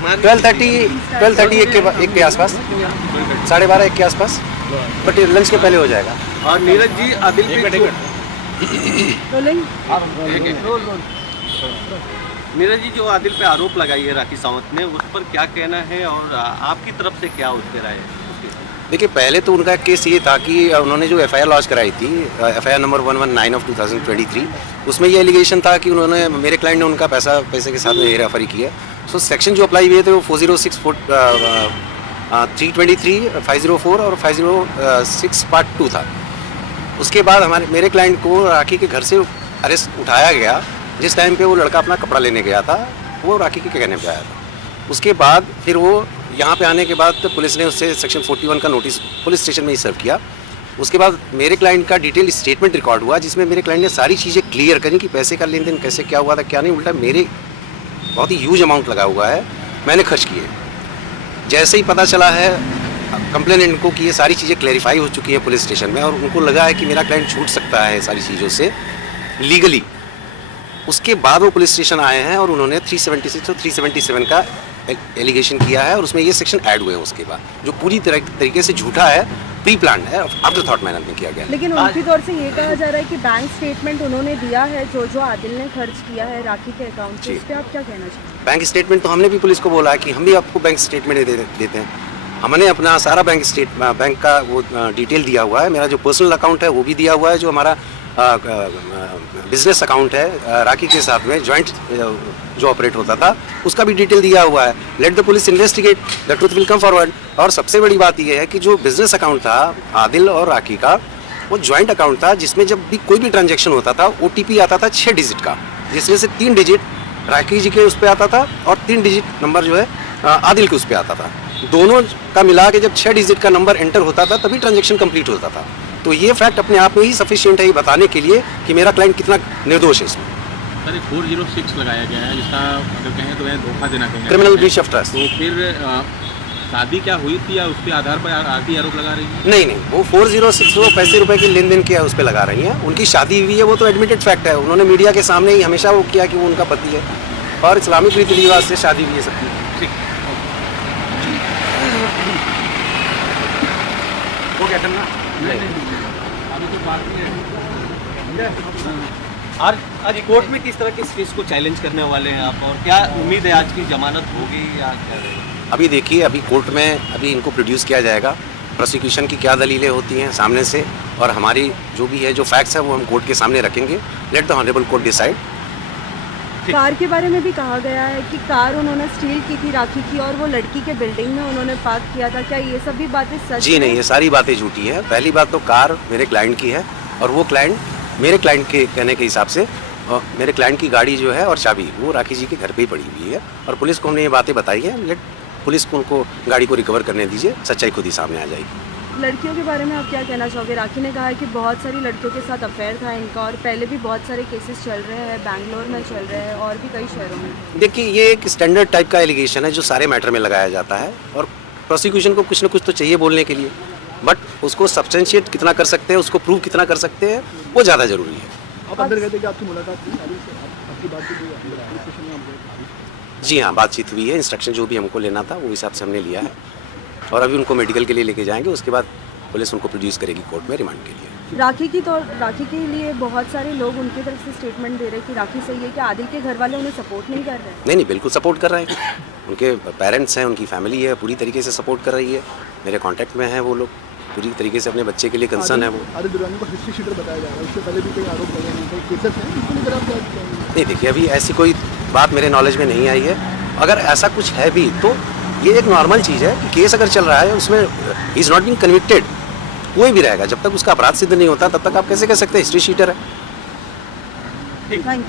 12:30 1 के आसपास, 12:30 1 के आसपास, बट लंच के पहले हो जाएगा। और नीरज जी, आदिल पे नीरज जी, जो आदिल पे आरोप लगाई है राखी सावंत ने, उस पर क्या कहना है और आपकी तरफ से क्या उस पर राय है? देखिए, पहले तो उनका केस ये था कि उन्होंने जो एफआईआर लॉन्च कराई थी, एफआईआर नंबर 119 ऑफ 2023, उसमें ये एलिगेशन था कि उन्होंने, मेरे क्लाइंट ने उनका पैसे के साथ में हेराफेरी की है। सो सेक्शन जो अप्लाई हुए थे वो 406, 323, 504 और 506 पार्ट 2 था। उसके बाद मेरे क्लाइंट को राखी के घर से अरेस्ट उठाया गया, जिस टाइम पे वो लड़का अपना कपड़ा लेने गया था, वो राखी के कहने पे आया था। उसके बाद फिर वो यहाँ पे आने के बाद तो पुलिस ने उससे सेक्शन 41 का नोटिस पुलिस स्टेशन में ही सर्व किया। उसके बाद मेरे क्लाइंट का डिटेल स्टेटमेंट रिकॉर्ड हुआ, जिसमें मेरे क्लाइंट ने सारी चीज़ें क्लियर करी कि पैसे का लेन देन कैसे क्या हुआ था, क्या नहीं। उल्टा मेरे बहुत ही ह्यूज अमाउंट लगा हुआ है, मैंने खर्च किए। जैसे ही पता चला है कंप्लेनेंट को कि ये सारी चीज़ें क्लैरिफाई हो चुकी है पुलिस स्टेशन में, और उनको लगा है कि मेरा क्लाइंट छूट सकता है सारी चीज़ों से लीगली, उसके बाद वो पुलिस स्टेशन आए हैं और उन्होंने 376 और 377 का एलिगेशन किया है, और उसमें ये सेक्शन ऐड हुए हैं उसके बाद, जो पूरी तरीके से झूठा है, प्री प्लान है, आफ्टर थॉट मैनर में किया गया। लेकिन उनकी तौर से ये कहा जा रहा है कि बैंक स्टेटमेंट उन्होंने दिया है जो आदिल ने खर्च किया है राखी के अकाउंट से, इस पे आप क्या कहना चाहेंगे? बैंक स्टेटमेंट तो हमने भी पुलिस को बोला है कि हम भी आपको बैंक स्टेटमेंट देते हैं। हमने अपना सारा बैंक का वो डिटेल दिया हुआ है। मेरा जो पर्सनल अकाउंट है वो भी दिया हुआ है, जो हमारा बिजनेस अकाउंट है राखी के साथ में जॉइंट जो ऑपरेट होता था, उसका भी डिटेल दिया हुआ है। Let the police investigate, the truth will come forward. और सबसे बड़ी बात यह है कि जो बिजनेस अकाउंट था आदिल और राखी का, वो जॉइंट अकाउंट था, जिसमें जब भी कोई भी ट्रांजैक्शन होता था OTP आता था 6 डिजिट का, जिसमें से 3 डिजिट राखी जी के उस पर आता था और 3 डिजिट नंबर जो है आदिल के उस पर आता था। दोनों का मिला के जब 6 डिजिट का नंबर एंटर होता था तभी ट्रांजैक्शन कंप्लीट होता था। तो ये फैक्ट अपने आप में ही सफिशिएंट है ये बताने के लिए कि मेरा क्लाइंट कितना निर्दोष है इसमें। सर 406 लगाया गया है, जिसका अगर कहें तो धोखा देना कहें, क्रिमिनल ब्रीच ऑफ ट्रस्ट। तो फिर शादी क्या हुई थी या उसके आधार पर आरटी आरोप लगा रही है? नहीं, वो 406 वो पैसे रुपए की लेन देन किया उस पर लगा रही हैं। उनकी शादी हुई है, वो तो एडमिटेड फैक्ट है। उन्होंने मीडिया के सामने ही हमेशा वो किया कि वो उनका पति है, और इस्लामिक रीति रिवाज से शादी हुई है सबकी। ठीक वो क्या करना आज कोर्ट में किस तरह के इस केस को चैलेंज करने वाले हैं आप, और क्या उम्मीद है आज की जमानत होगी या क्या? अभी देखिए, अभी कोर्ट में अभी इनको प्रोड्यूस किया जाएगा, प्रोसिक्यूशन की क्या दलीलें होती हैं सामने से, और हमारी जो भी है जो फैक्ट्स है वो हम कोर्ट के सामने रखेंगे। Let the honourable court decide. Car के बारे में भी कहा गया है कि कार उन्होंने स्टील की थी राखी की, और वो लड़की के बिल्डिंग में उन्होंने पार्क किया था। क्या ये सभी बातें सच? जी नहीं, ये सारी बातें झूठी है। पहली बात तो कार मेरे क्लाइंट की है, और वो क्लाइंट मेरे क्लाइंट के कहने के हिसाब से मेरे क्लाइंट की गाड़ी जो है और चाबी वो राखी जी के घर पे ही पड़ी हुई है, और पुलिस को हमने ये बातें बताई हैं। लेट पुलिस को उनको गाड़ी को रिकवर करने दीजिए, सच्चाई खुद ही सामने आ जाएगी। लड़कियों के बारे में आप क्या कहना चाहोगे? राखी ने कहा है कि बहुत सारी लड़कियों के साथ अफेयर था इनका, और पहले भी बहुत सारे केसेस चल रहे हैं, बैंगलोर में चल रहे हैं और भी कई शहरों में। देखिए, ये एक स्टैंडर्ड टाइप का एलिगेशन है जो सारे मैटर में लगाया जाता है, और प्रोसिक्यूशन को कुछ ना कुछ तो चाहिए बोलने के लिए, बट उसको सब्सटेंशिएट कितना कर सकते हैं, उसको प्रूव कितना कर सकते हैं, वो ज़्यादा ज़रूरी है। आप अंदर कहते कि आपकी मुलाकात थी, आपकी बात की? जी हाँ, बातचीत हुई है। इंस्ट्रक्शन जो भी हमको लेना था वो हिसाब से हमने लिया है, और अभी उनको मेडिकल के लिए लेके जाएंगे। उसके बाद पुलिस उनको प्रोड्यूस करेगी कोर्ट में रिमांड के लिए। राखी के लिए बहुत सारे लोग उनकी तरफ से स्टेटमेंट दे रहे हैं कि राखी सही है, कि आदिल के घर वाले उन्हें सपोर्ट नहीं कर रहे? नहीं, बिल्कुल सपोर्ट कर रहे हैं। उनके पेरेंट्स हैं, उनकी फैमिली है, पूरी तरीके से सपोर्ट कर रही है। मेरे कॉन्टैक्ट में हैं वो लोग, पूरी तरीके से अपने बच्चे के लिए कंसर्न है वो। आदिल दुरानी को हिस्ट्री शीटर बताया जा रहा है, उससे पहले भी कई आरोप लगे हैं, कई केसेस हैं, इसको लेकर आप क्या कहेंगे? नहीं, देखिए, अभी ऐसी कोई बात मेरे नॉलेज में नहीं आई है। अगर ऐसा कुछ है भी तो ये एक नॉर्मल चीज़ है कि केस अगर चल रहा है उसमें इज़ नॉट बीइंग कन्विक्टेड, कोई भी रहेगा, जब तक उसका अपराध सिद्ध नहीं होता तब तक आप कैसे कह सकते हैं हिस्ट्री शीटर है। Thank you.